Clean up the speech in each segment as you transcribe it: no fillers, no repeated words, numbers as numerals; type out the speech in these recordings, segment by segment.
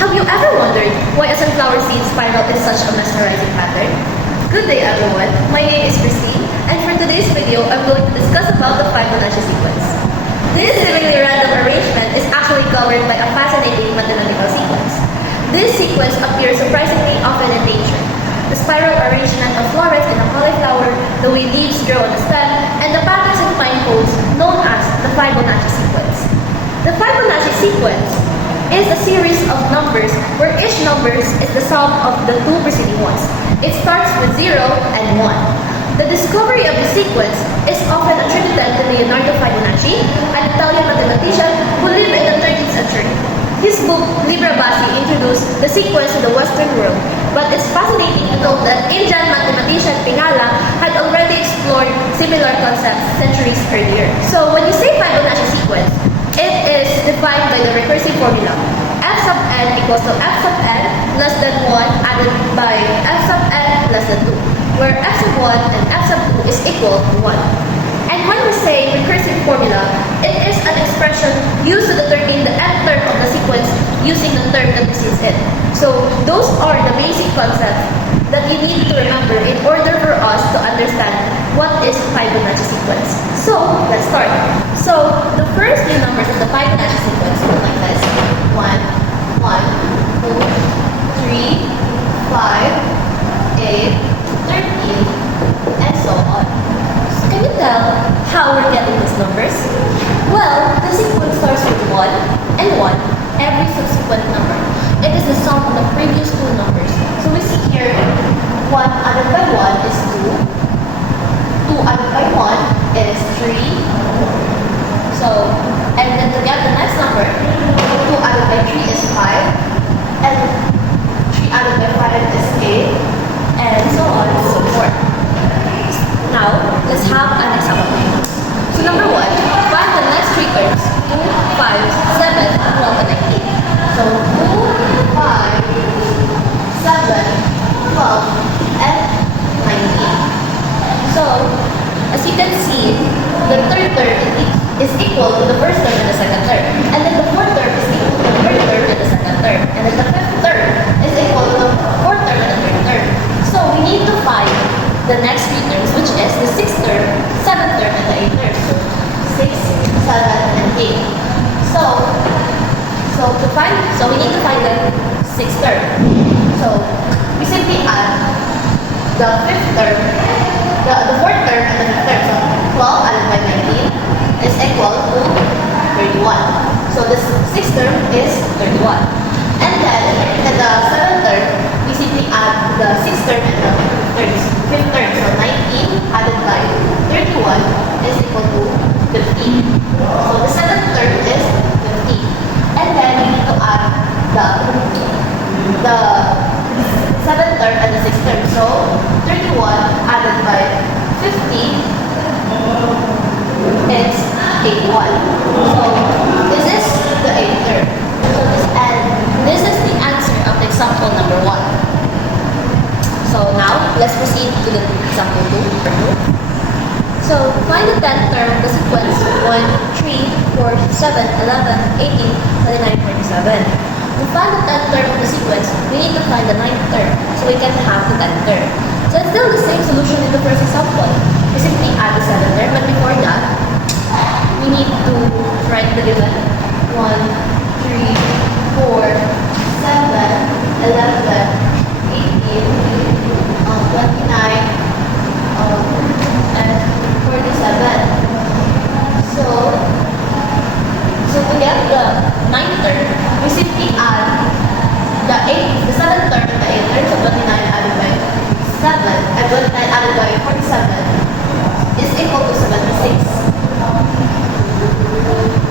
Have you ever wondered why a sunflower seed spiral is such a mesmerizing pattern? Good day everyone, my name is Christine, and for today's video, I'm going to discuss about the Fibonacci sequence. This seemingly random arrangement is actually covered by a fascinating mathematical sequence. This sequence appears surprisingly often in nature. The spiral arrangement of florets in a cauliflower, the way leaves grow on a stem, and the patterns in pine cones known as the Fibonacci sequence. The Fibonacci sequence is a series of numbers where each number is the sum of the two preceding ones. It starts with 0 and 1. The discovery of the sequence is often attributed to Leonardo Fibonacci, an Italian mathematician who lived in the 13th century. His book, Libra Bassi, introduced the sequence to the Western world, but it's fascinating to note that Indian mathematician Pingala had already explored similar concepts centuries earlier. So when you say Fibonacci sequence, it is defined by the recursive formula f sub n equals to f sub n less than 1 added by f sub n less than 2, where f sub 1 and f sub 2 is equal to 1. And when we say recursive formula, it is an expression used to determine the nth term of the sequence using the term that precedes it. So those are the basic concepts that you need to remember in order for us to understand what is Fibonacci sequence. So let's start. So the first three numbers of the Fibonacci sequence go like this: 1, 1, 2, 3, 5, 8, 13, and so on. Can you tell how we're getting these numbers? Well, the sequence starts with 1 and 1 every subsequent number. It is the sum of the previous two numbers. So we see here 1 added by 1 is 2, 2 added by 1 is 3. So, and then to get the next number, 2 added by 3 is 5, and 3 added by 5 is 8, and so on and so forth. Now, let's have an example. So number 1, find the next three terms: 2, 5, 7, 12, and 19. So 2, 5, 7, 12, and 19. So, as you can see, the third term is equal to the first term and the second term. And then the fourth term is equal to the third term and the second term. And then the fifth term is equal to the fourth term and the third term. So we need to find the next three terms, which is the sixth term, seventh term, and the eighth term. So 6, 7, and 8. So we need to find the sixth term. So we simply add the fifth term, the fourth term, and the fifth term. So 12 added by 19 is equal to 31. So the sixth term is 31. And then in the seventh term, we simply add the sixth term and the fifth term. So 19 added by 31 is equal to 15. So the seventh term is 15. And then we need to add the seventh term and the sixth term. So 31 added by 50 is 81. So this is the eighth term. And this is the answer of the example number 1. So now, let's proceed to the example 2. So, find the 10th term of the sequence 1, 3, 4, 7, 11, 18, 29, 47. To find the 10th term of the sequence, we need to find the 9th term, so we can have the 10th term. So, it's still the same solution in the first example. We simply add the 7th term, but before that, we need to write the given 1, 3, 4, 7, 11, 18, 29, and 47. So to get the 9th term, we simply add the 7th term and the 8th term. So 29 added by 7, and 29 added by 47 is equal to 76.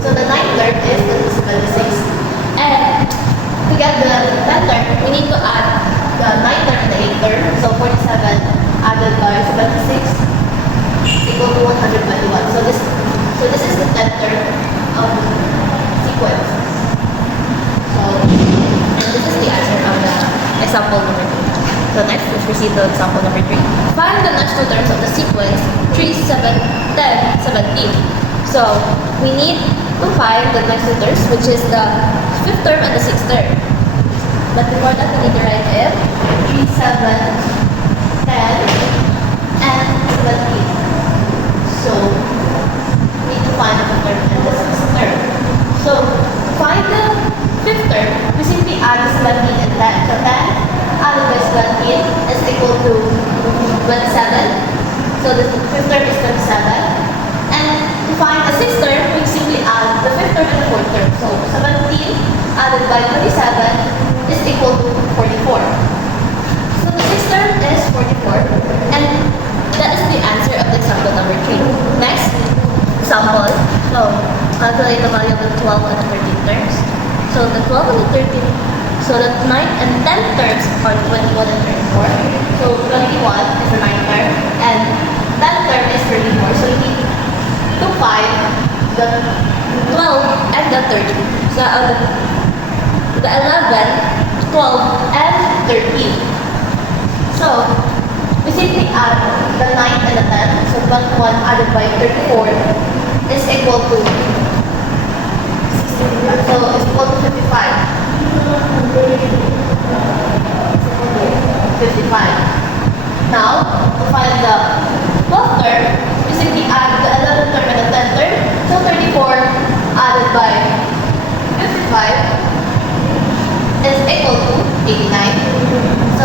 So the 9th term is 76. And to get the 10th term, we need to add the 9th term and the 8th term. So 47 added by 76 is equal to 121. So this is the 10th term of sequence. So this is the answer of the example number 2. So next, let's proceed to example number 3. Find the next two terms of the sequence 3, 7, 10, 17. So we need to find the next two terms, which is the 5th term and the 6th term. But before that, we need to write if 3, 7, 10, and 17. So, we need to find the third and the sixth term. So, to find the fifth term, we simply add 17 and 10. So, 10 added by 17 is equal to 27. So, the fifth term is 27. And to find the sixth term, we simply add the fifth term and the fourth term. So, 17 added by 27 is equal to 44. So, the sixth term is 44. And that is the answer of the example number 3. Next example. So, calculate the value of the 12 and the 13 terms. So, the 12 and the 13, so the 9 and 10 terms are 21 and 34. So, 21 is the 9th term and 10th term is 34. So, you need to find the 12 and the 13. So, the 11, 12, and 13. So, we simply add the 9 and the 10. So, 21 added by 34 is equal to 65. So, it's equal to 55. 55. Now, to find the 12th term, we simply add the 11th term and the 10th term. So, 34 added by 55 is equal to 89.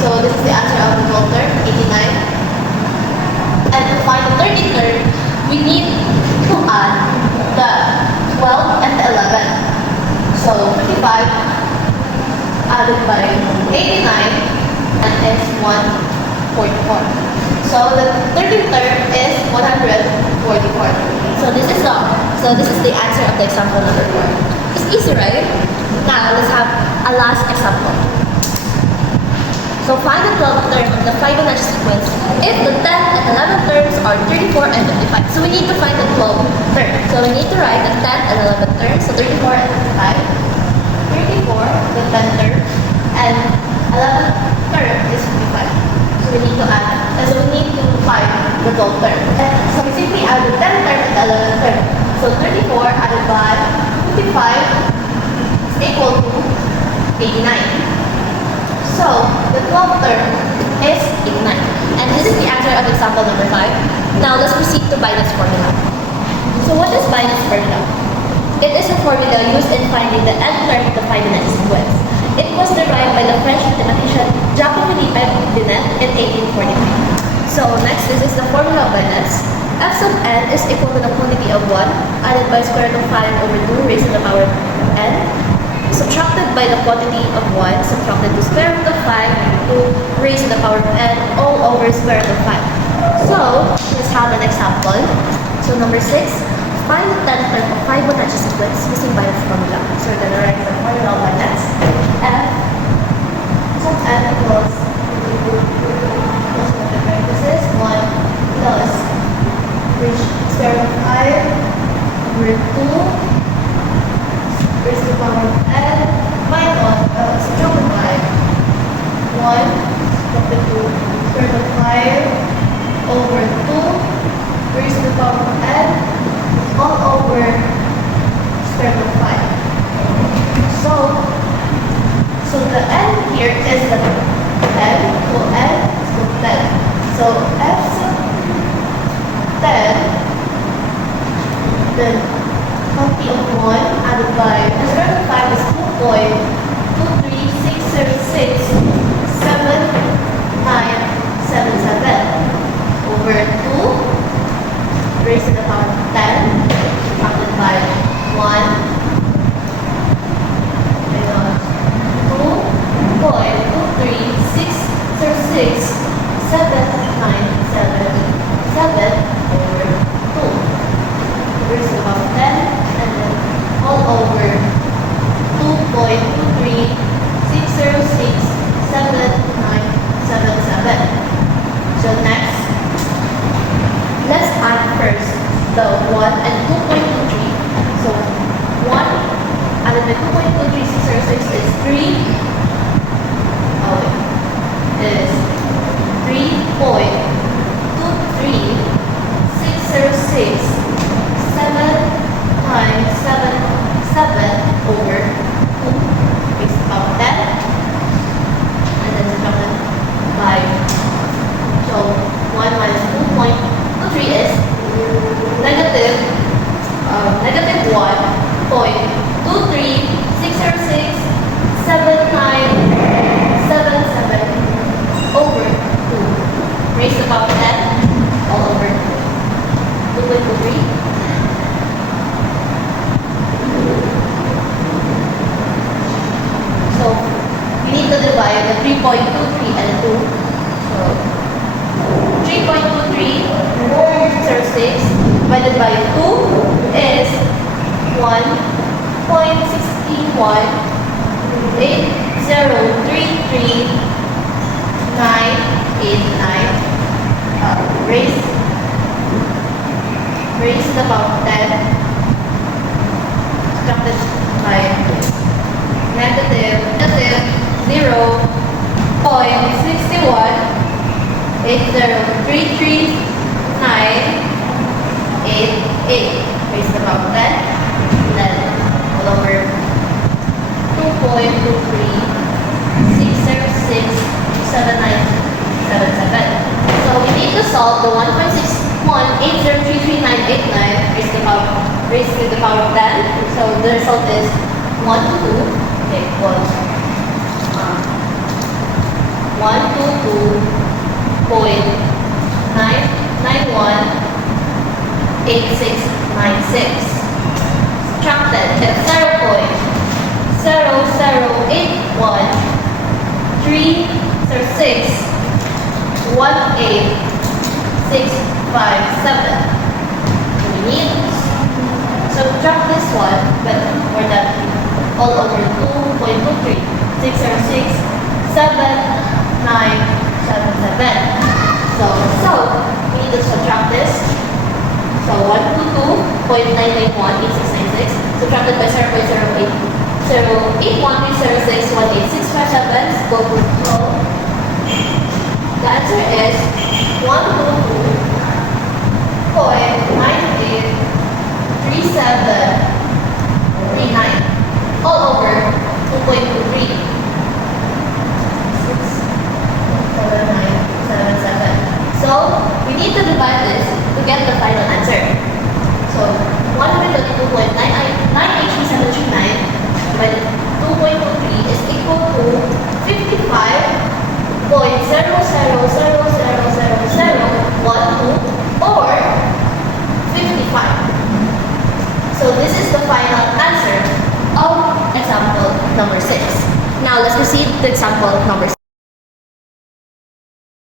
So this is the answer of the 12th term, 89. And to find the 13th term, we need to add the 12 and the 11. So 55 added by 89 and is 144. So the 13th term is 144. So this is the answer of the example number 4. It's easy, right? Now let's have a last example. So find the 12th term of the Fibonacci sequence if the 10th and 11th terms are 34 and 55. So we need to find the 12th term. So we need to write the 10th and 11th terms. So 34 and 55. 34, the 10th term, and 11th term is 55. So we need to add, so we need to find the 12th term. And so we simply add the 10th term and the 11th term. So 34 added by 55 is equal to 89. So, the 12th term is 89. And this is the answer of example number 5. Now, let's proceed to Binet's formula. So, what is Binet's formula? It is a formula used in finding the nth term of the Fibonacci sequence. It was derived by the French mathematician Binet in 1845. So, next, this is the formula of Binet's. F sub n is equal to the quantity of 1 added by square root of 5 over 2 raised to the power of n, subtracted by the quantity of 1, subtracted to square root of 5, to raised to the power of n, all over square root of 5. So, let's have an example. So, number 6, find the 10th term of Fibonacci sequence using Binet's formula. So, we're going to write the formula of Binet's. F sub n equals, parenthesis, 1 plus square root of 5 over 2 raised to the power of n minus subtracted by 1 subtracted to square root of 5 over 2 raised to the power of n all over square root of 5. So the n here is the n, so n is equal to 10. So f sub 10, then quantity of 1 added by the square root of 5 is 2.23607.977 over 2 raised to the power of 10 subtracted by 1 2.23606.797 over 2 raised to the power of 10 and then all over 2.23606.7977. So next, let's add first the 1 and 2.23. So 1 added by 2.23606 is 3. Is 3.23606.797 over 2 raised to the 3.23 and 2. So 3.2306 divided by 2 is 1.618033989 raised to the power of 10 subtracted by negative 0.6180333988 raised to the power of 10, then all over 2.23606797. So we need to solve the 1.6180333989 raised to the power of 10. So the result is 1 to 2. Okay, equals 122.9918696. Subtracted at 0.00813061857. We need to subtract this one, but for that all over 2.23 6067977. So we need to subtract this. So 122.9918696 subtracted by 0.08130618657 go to 12. The answer is 122.983739 all over 2.23 67977. So we need to divide this to get the final answer. So 122.9833739 divided 2.23 is equal to 55.00000012 or 55. So this is the final answer of example number 6. Now let's proceed to example number 7.